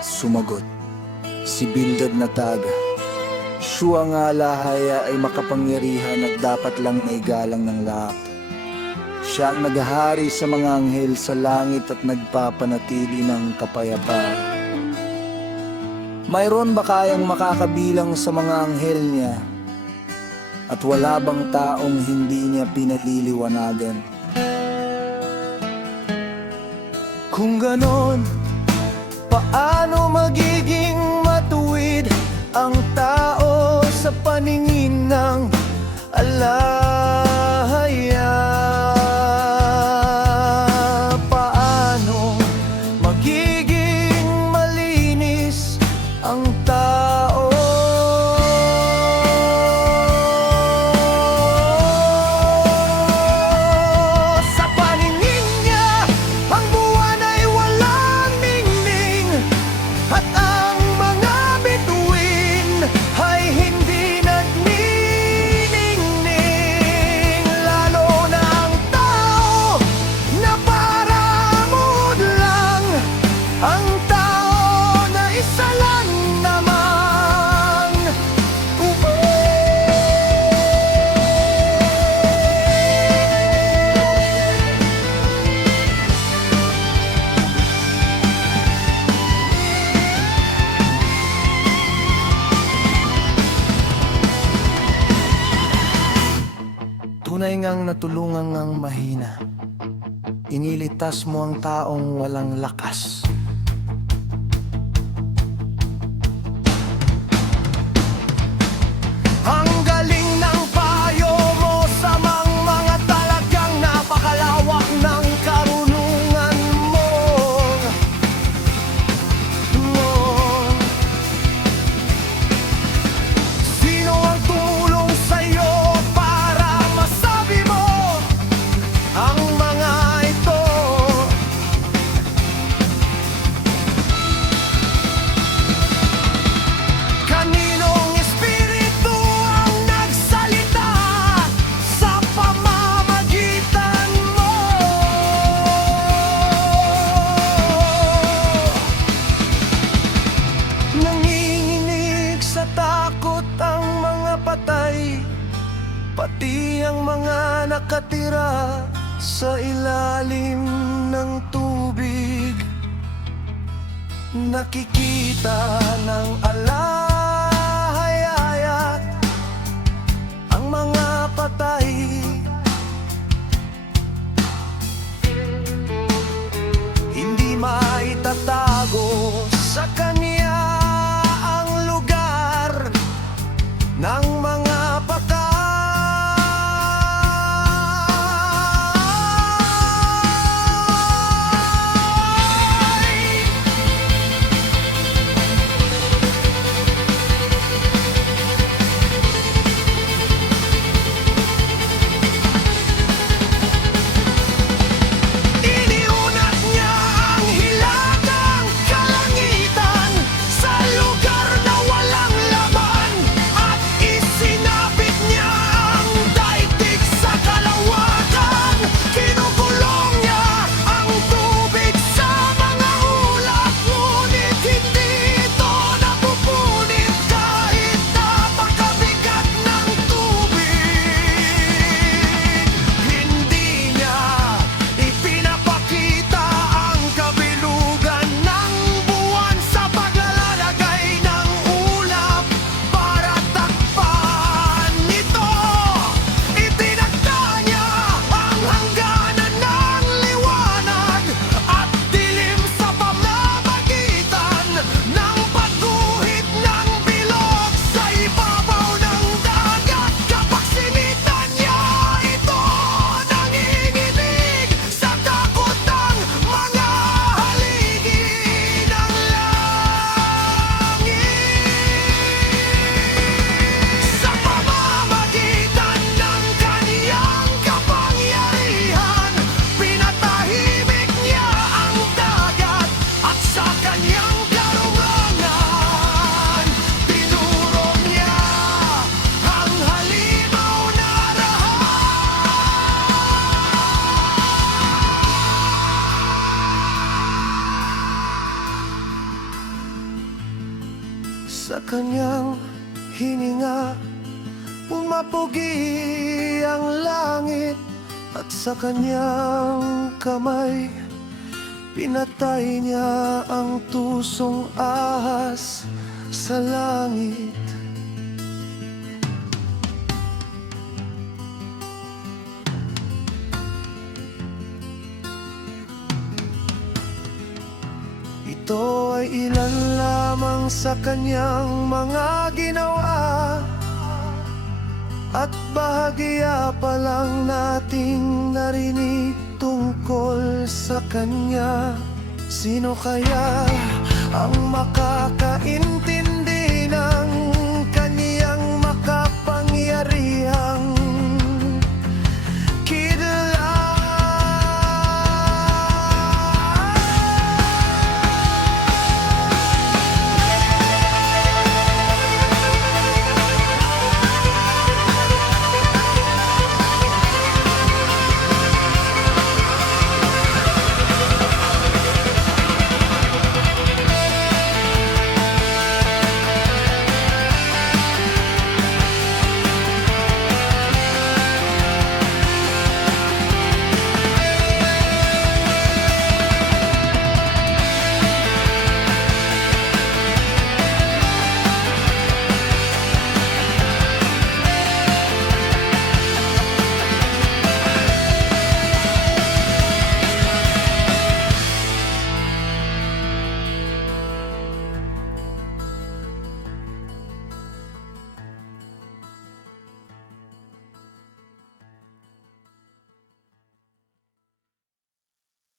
Sumagot si Bildad na Taga, "Siya nga lahaya ay makapangyarihan at dapat lang naigalang ng lahat. Siya ang naghahari sa mga anghel sa langit at nagpapanatili ng kapayapaan. Mayroon ba kayang makakabilang sa mga anghel niya? At wala bang taong hindi niya pinaliliwanagan? Kung ganon, paano magiging matuwid ang tao sa paningin ng alahaya? Paano magiging malinis ang tao? Sa paningin niya, ang buwan ay walang ningning, at ang mga bituin ay hindi nagniningning. Lalo na ang tao na paramod lang, ang tao na isa lang namang tunay ngang natulungan ngang mahina, inilitas mo ang taong walang lakas. Ang galing ng payo mo sa mga talagang napakalawak ng karunungan mo. Sino ang tumulong sa'yo para masabi mo ang mga ito? Kaninong espiritu ang nagsalita sa pamamagitan mo? Nanginginig sa takot ang mga patay, pati ang mga nakatira sa ilalim ng tubig. Nakikita ng alahayat ang mga patay. Hindi maitatago sa kanya ang lugar ng mga patay. Sa kanyang hininga, pumapugi ang langit. At sa kanyang kamay, pinatay niya ang tusong ahas sa langit. Ito ay ilan lamang sa kanyang mga ginawa, at bahagya pa lang nating narinig tungkol sa kanya. Sino kaya ang makakaintindi